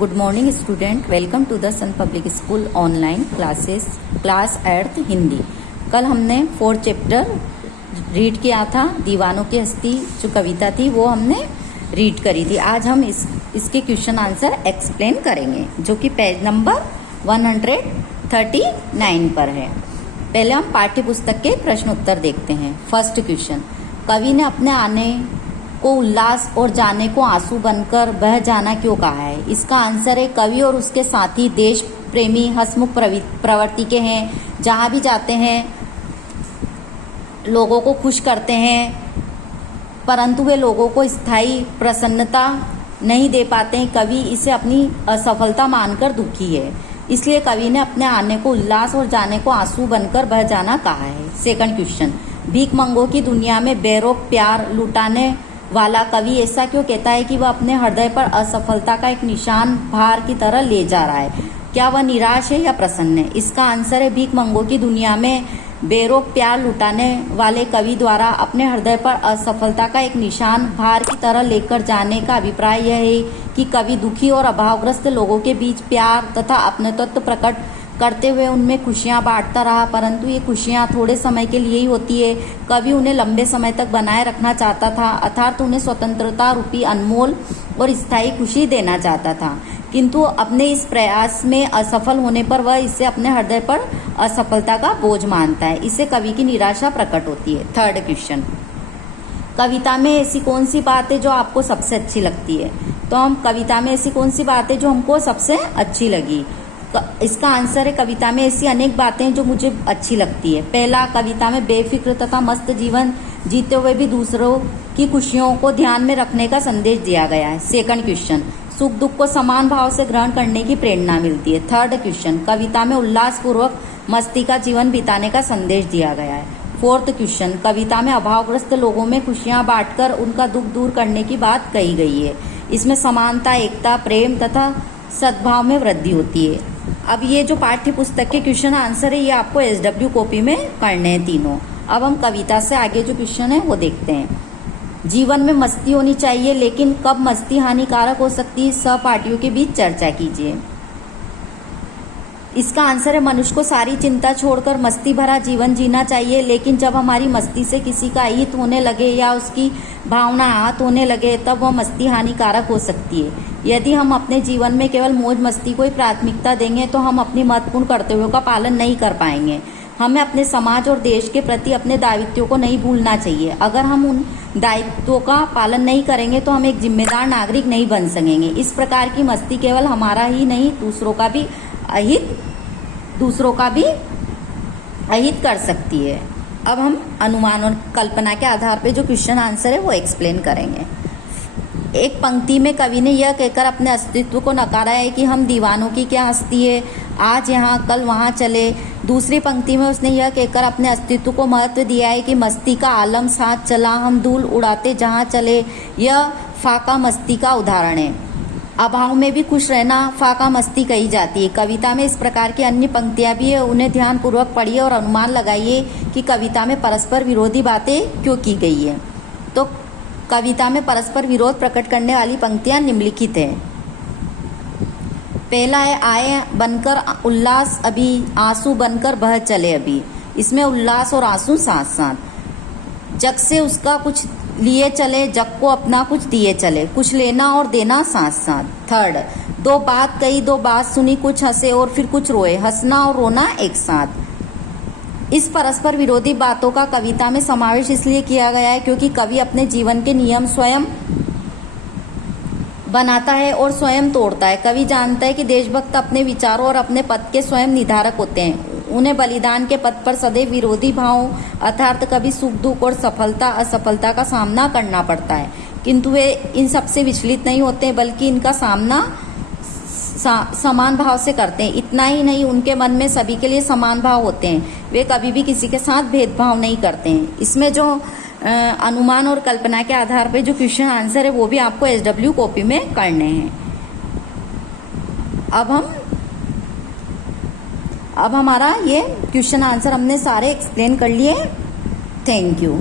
Good morning student, welcome to the Sun Public School online classes, class 8th Hindi. कल हमने 4th chapter read किया था, दीवानों की हस्ती जो कविता थी वो हमने रीड करी थी। आज हम इसके क्वेश्चन आंसर एक्सप्लेन करेंगे जो कि पेज नंबर 139 पर है। पहले हम पाठ्य पुस्तक के प्रश्न उत्तर देखते हैं। फर्स्ट क्वेश्चन, कवि ने अपने आने को उल्लास और जाने को आंसू बनकर बह जाना क्यों कहा है? इसका आंसर है कवि और उसके साथी देश प्रेमी हंसमुख प्रवृत्ति के हैं। जहाँ भी जाते हैं लोगों को खुश करते हैं, परंतु वे लोगों को स्थायी प्रसन्नता नहीं दे पाते हैं। कवि इसे अपनी असफलता मानकर दुखी है, इसलिए कवि ने अपने आने को उल्लास और जाने को आंसू बनकर बह जाना कहा है। सेकंड क्वेश्चन, भीख मंगों की दुनिया में बेरोक प्यार लुटाने वाला कवि ऐसा क्यों कहता है कि वह अपने हृदय पर असफलता का एक निशान भार की तरह ले जा रहा है? क्या वह निराश है या प्रसन्न है? इसका आंसर है भीख मंगों की दुनिया में बेरोक प्यार लुटाने वाले कवि द्वारा अपने हृदय पर असफलता का एक निशान भार की तरह लेकर जाने का अभिप्राय यह है कि कवि दुखी और अभावग्रस्त लोगों के बीच प्यार तथा अपनत्व प्रकट करते हुए उनमें खुशियां बांटता रहा, परंतु ये खुशियां थोड़े समय के लिए ही होती है। कवि उन्हें लंबे समय तक बनाए रखना चाहता था, अर्थात उन्हें स्वतंत्रता रूपी अनमोल और स्थायी खुशी देना चाहता था, किंतु अपने इस प्रयास में असफल होने पर वह इसे अपने हृदय पर असफलता का बोझ मानता है। इससे कवि की निराशा प्रकट होती है। थर्ड क्वेश्चन, कविता में ऐसी कौन सी बात है जो आपको सबसे अच्छी लगती है? तो हम कविता में ऐसी कौन सी बात है जो हमको सबसे अच्छी लगी? इसका आंसर है कविता में ऐसी अनेक बातें जो मुझे अच्छी लगती है। पहला, कविता में बेफिक्र तथा मस्त जीवन जीते हुए भी दूसरों की खुशियों को ध्यान में रखने का संदेश दिया गया है। सेकंड क्वेश्चन, सुख दुख को समान भाव से ग्रहण करने की प्रेरणा मिलती है। थर्ड क्वेश्चन, कविता में उल्लास पूर्वक मस्ती का जीवन बिताने का संदेश दिया गया है। फोर्थ क्वेश्चन, कविता में अभावग्रस्त लोगों में खुशियां बांटकर उनका दुख दूर करने की बात कही गई है। इसमें समानता, एकता, प्रेम तथा सद्भाव में वृद्धि होती है। अब ये जो पाठ्य पुस्तक के क्वेश्चन आंसर है ये आपको SW कॉपी में करने हैं तीनों। अब हम कविता से आगे जो क्वेश्चन है वो देखते हैं। जीवन में मस्ती होनी चाहिए, लेकिन कब मस्ती हानिकारक हो सकती है? सहपाठियों के बीच चर्चा कीजिए। इसका आंसर है मनुष्य को सारी चिंता छोड़कर मस्ती भरा जीवन जीना चाहिए, लेकिन जब हमारी मस्ती से किसी का अहित होने लगे या उसकी भावना आहत होने लगे तब वह मस्ती हानिकारक हो सकती है। यदि हम अपने जीवन में केवल मौज मस्ती को ही प्राथमिकता देंगे तो हम अपनी महत्वपूर्ण कर्तव्यों का पालन नहीं कर पाएंगे। हमें अपने समाज और देश के प्रति अपने दायित्वों को नहीं भूलना चाहिए। अगर हम उन दायित्वों का पालन नहीं करेंगे तो हम एक जिम्मेदार नागरिक नहीं बन सकेंगे। इस प्रकार की मस्ती केवल हमारा ही नहीं दूसरों का भी अहित कर सकती है। अब हम अनुमान और कल्पना के आधार पर जो क्वेश्चन आंसर है वो एक्सप्लेन करेंगे। एक पंक्ति में कवि ने यह कहकर अपने अस्तित्व को नकारा है कि हम दीवानों की क्या हस्ती है, आज यहाँ कल वहाँ चले। दूसरी पंक्ति में उसने यह कहकर अपने अस्तित्व को महत्व दिया है कि मस्ती का आलम साथ चला, हम धूल उड़ाते जहाँ चले। यह फाका मस्ती का उदाहरण है। अभाव में भी खुश रहना फाका मस्ती कही जाती है। कविता में इस प्रकार की अन्य पंक्तियां भी है, उन्हें ध्यानपूर्वक पढ़िए और अनुमान लगाइए कि कविता में परस्पर विरोधी बातें क्यों की गई है। तो कविता में परस्पर विरोध प्रकट करने वाली पंक्तियां निम्नलिखित है। पहला है, आए बनकर उल्लास अभी, आंसू बनकर बह चले अभी। इसमें उल्लास और आंसू साथ साथ। जग से उसका कुछ लिए चले, जग को अपना कुछ दिए चले। कुछ लेना और देना साथ साथ। थर्ड, दो बात कही दो बात सुनी, कुछ हंसे और फिर कुछ रोए, हंसना और रोना एक साथ। इस परस्पर विरोधी बातों का कविता में समावेश इसलिए किया गया है क्योंकि कवि अपने जीवन के नियम स्वयं बनाता है और स्वयं तोड़ता है। कवि जानता है कि देशभक्त अपने विचारों और अपने पद के स्वयं निर्धारक होते हैं। उन्हें बलिदान के पद पर सदैव विरोधी भावों अर्थात कभी सुख दुख और सफलता असफलता का सामना करना पड़ता है, किंतु वे इन सबसे विचलित नहीं होते बल्कि इनका सामना समान भाव से करते हैं। इतना ही नहीं, उनके मन में सभी के लिए समान भाव होते हैं। वे कभी भी किसी के साथ भेदभाव नहीं करते हैं। इसमें जो अनुमान और कल्पना के आधार पर जो क्वेश्चन आंसर है वो भी आपको SW कॉपी में करने हैं। अब हमारा ये क्वेश्चन आंसर हमने सारे एक्सप्लेन कर लिए। Thank you.